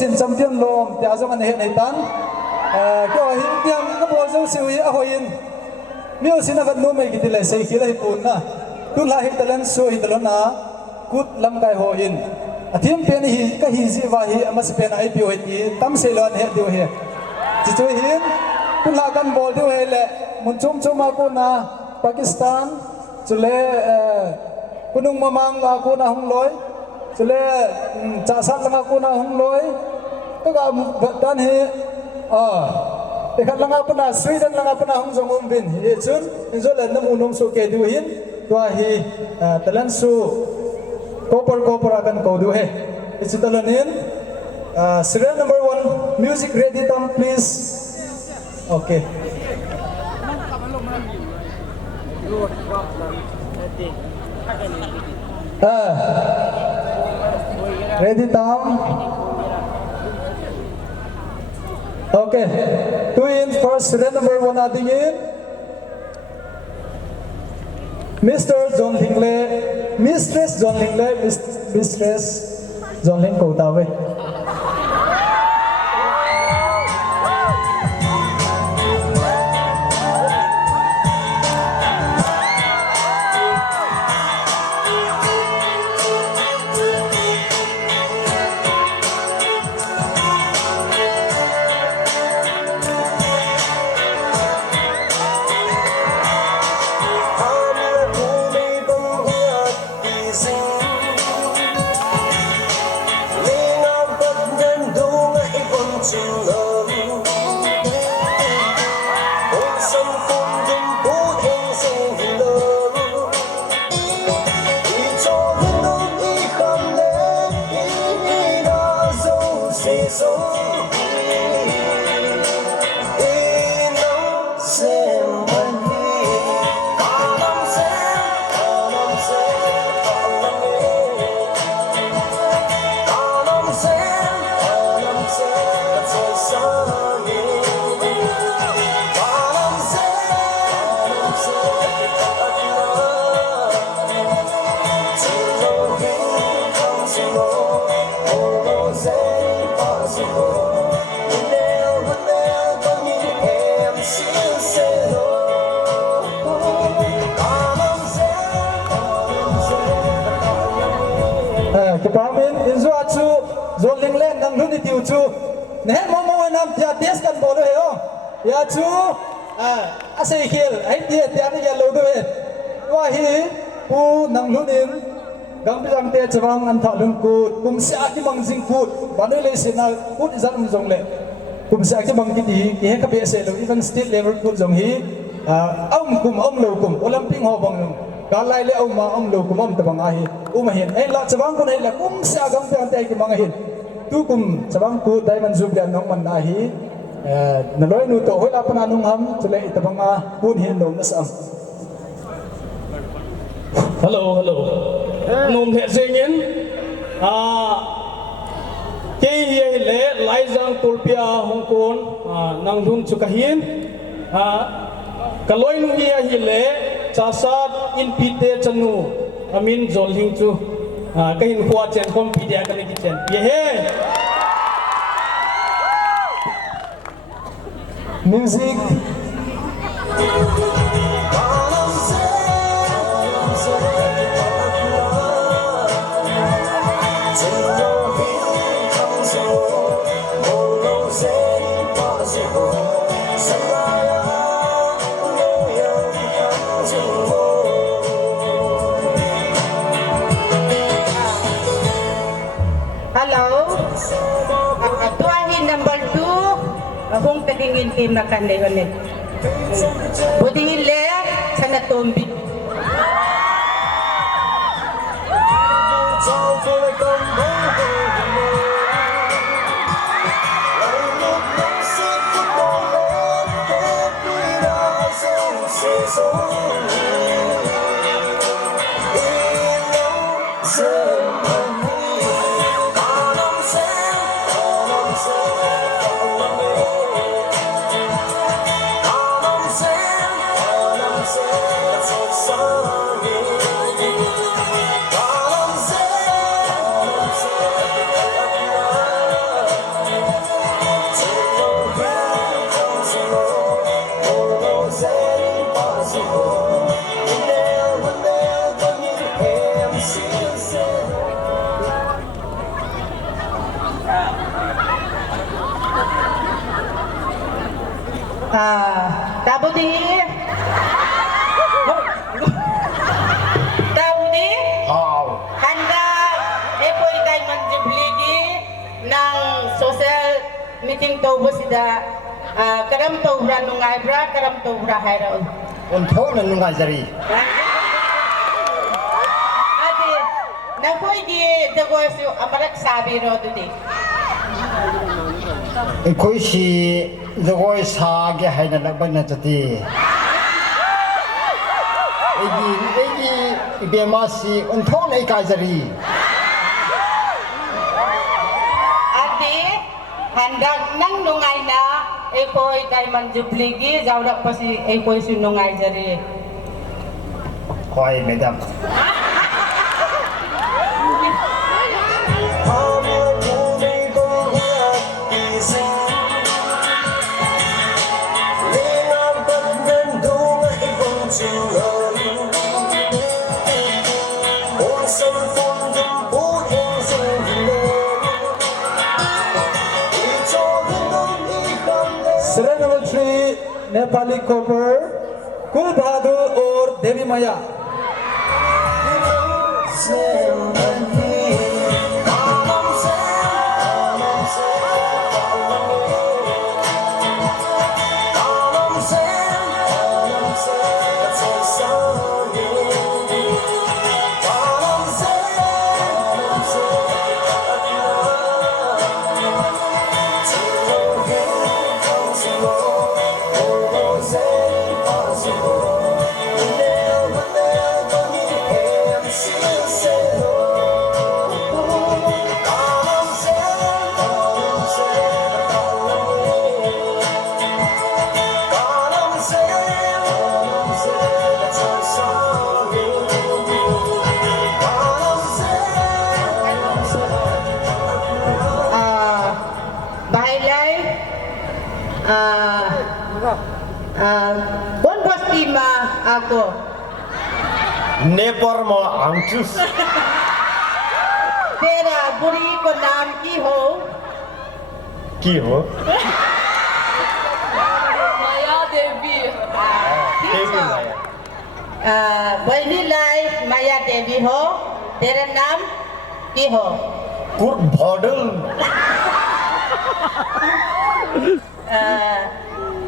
xin champion lom tia zong an he nei tan ko hi tiang ka bol zo siu hi a hoin miu sin avat nu mai ki le sei ki lai pun na tu la hi talan so hi talona kut lam kai ho in athim pen hi ka hi ji wa hi amas pen ai pio hi tam se lon he dio he chi chu hin tu la kan bol dio he le mun chum chum ma ko na Pakistan chule kunung mamang la ko na hung loi chule cha sat la ko na hung loi ka ga dan he dekat langa puna Sweden langa puna hung jong bin hi chun zo le nam unong so ke du hin tua hi talan su kopor akan ko du he it's talanin serial number 1 music ready tam please okay ready tam okay two in first serial number 1 adding in Mr. John Hingle, Mistress John Hingle, Mistress John Ling cầu tàu về. Nè mong nam tia test kan bolo he o ya chu asai khil ai tia tia ni ya lo do he wa hi pu nang lunin gam jang te chawang an tha lung ku kum sa ki mang jing ku banoi le sina put izam jong le kum sa ki mang ki ti ki he ka be se lo even state level put jong hi om lo kum olympic ho bang ka lai le om lo kum om ta bang a hi hin ai la chawang ku nei la kum sa gam te an te ki mang hin tu kum sabang ku diamond zub dan nong man ahi naloi nu to hola pana nung ham chule itabanga pun hin dong na sam hello nong he zengin ke ye le lai jang tulpia hong kon nang dun chukahin kaloi nu ye hi le chasat in pite chanu amin jol hing chu kahin khwa chen kom pide ka ni chen ye he music Kung tagingin team na kanday ulit. Buti hile, sana tombi. Tabudi. Tabudi. How? Handa epoy kay manjibligi ng social meeting to sida karam to bra nungai bra karam to bra hairaon. Unthon nungai jari. Ate nakoy gi dagoi su amarak sabi ro dudi. Ikoi si jagoi sa ge haina labana jati. Egi ibemasi unthon ei kai jari. Ate handak nang nungai na epoy kay manjubligi jawdak pasi epoy su nungai jari. Koi madam. Serial number 3, Nepali cover, Kul Bahadur or Devi Maya. Bon pasti ma ako. Nepar mo angchus. तेरा बुरी को नाम की हो Ki ho? माया देवी Devi Maya. बहनी लाई माया देवी हो तेरा नाम की हो Kur bhodal.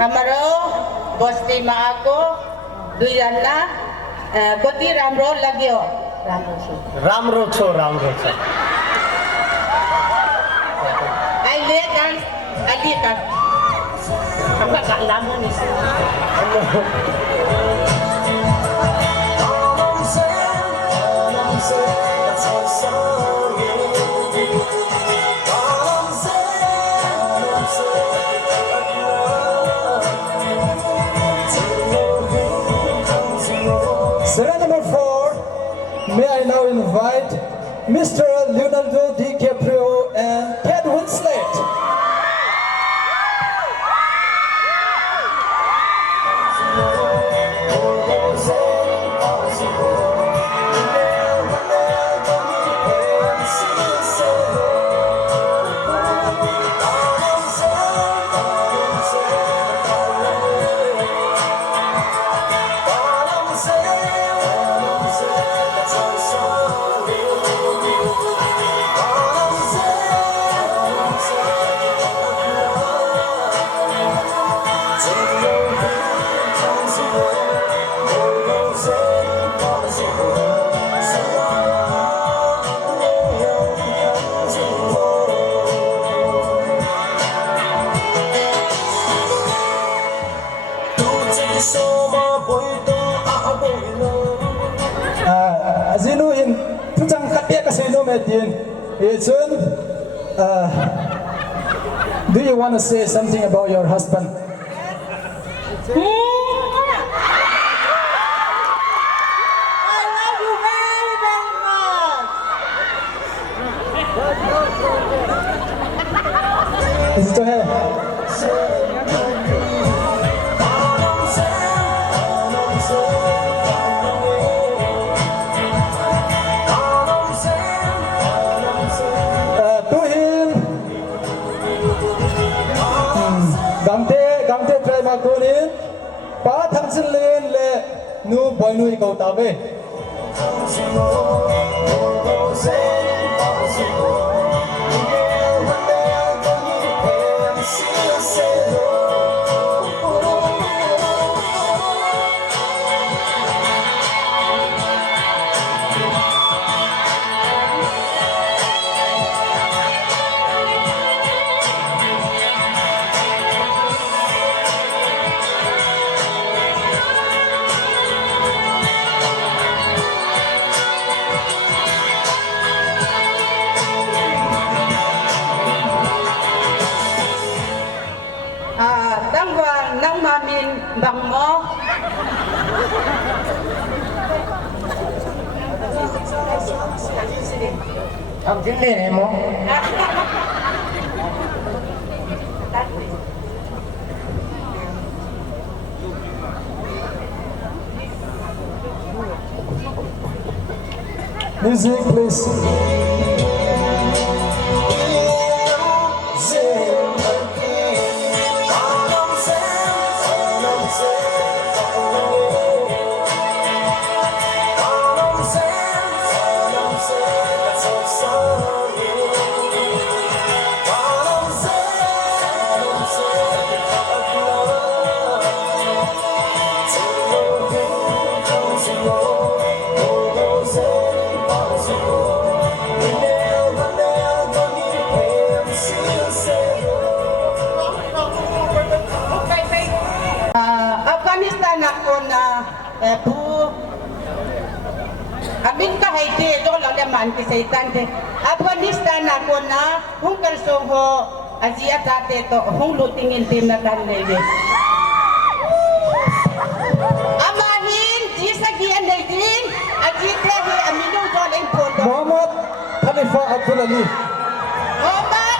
हमारो बस्ती में आको दुईजना कति राम्रो लाग्यो राम्रो छु Ramro cho, ramro cho. अहिले kan अलि kan हमरा का लामो नि Serial number 4, may I now invite Mr. Leonardo DiCaprio and Kate Winslet. Zinu in tutang kapia kasino medin. Yun, do you want to say something about your husband? I love you very very much Is it to her? To him, Gamte try fa konin pa thang sin len le nu boy nu ko ta be Dangwa nang mamin bang mo. Ang dili mo. music please Afghanistan ako na pu abin ka haiti do lang man ki saitan te Afghanistan ako na hung kalsong ho Asia tate to hung lutingin tim na kan lege amahin jisa gian din ajite hi aminu do lang pondo Muhammad Khalifa Abdul Ali Muhammad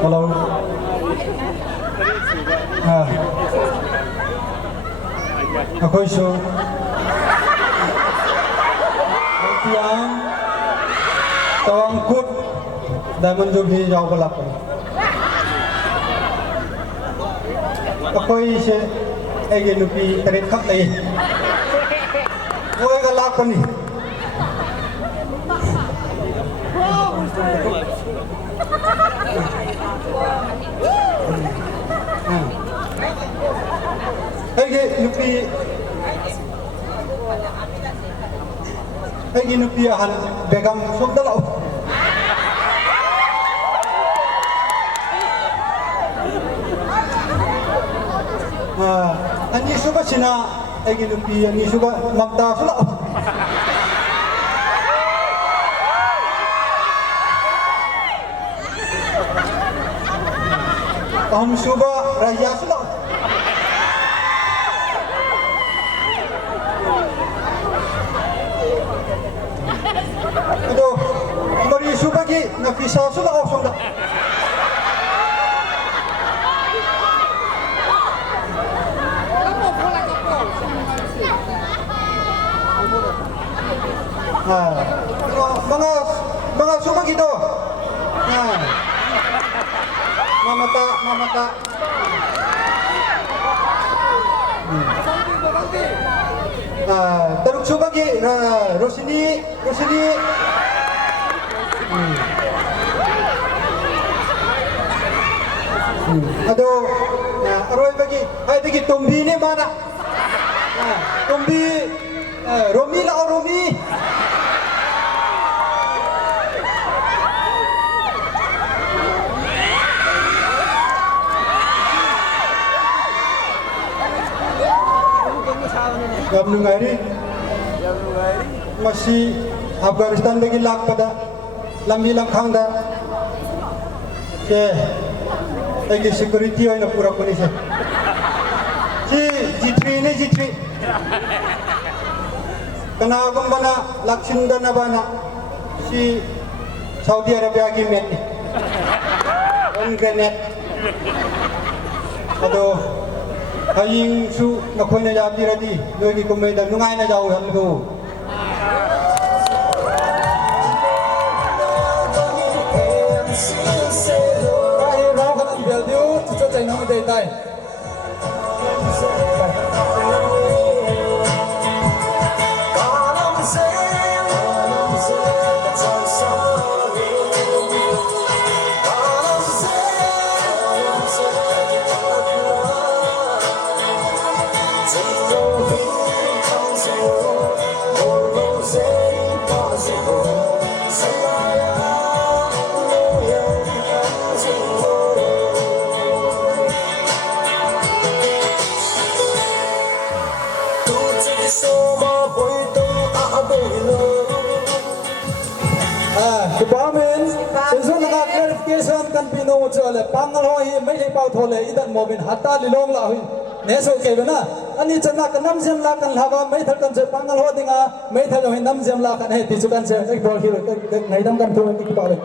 Hello. Ako'y so tiang tawang kut Diamond Jubilee jauh balap. Ako'y si ege nupi tarik kap lagi. Ko'y galak pa ni. Ege nupi ahan begam sok dalau. Ani suka sina ege nupi ani suka magda sulau. Om suba raya sulau. Aduh, mari suba ki nafisa sulau sunda. Mamata. Teruk subagi Rosini. Aduh, aroy bagi, ay dagi tumbi ni mana? Tumbi, Romi lah Romi. Gam nungari, masih Afghanistan lagi lak pada, lambi langkang dah. Lagi security ay na pura polis. G3 ni G3. Kanagong bana Laksinda na bana si Saudi Arabia gimet ni. On grenade. Aduh, aying su nakoy na jabi radi. Logi kumeda nungay na jaw halgo. Chạy nó đầy tay. clarification kan pino chole pangal ho hi mai dei pau thole idan momin hatta lilong la hui ne so ke bena ani chana kan nam jem la kan lawa mai thal kan se pangal ho dinga mai thal ho nam jem la kan he ti chu kan se ek bol hi ngai dam kan thu ki pa le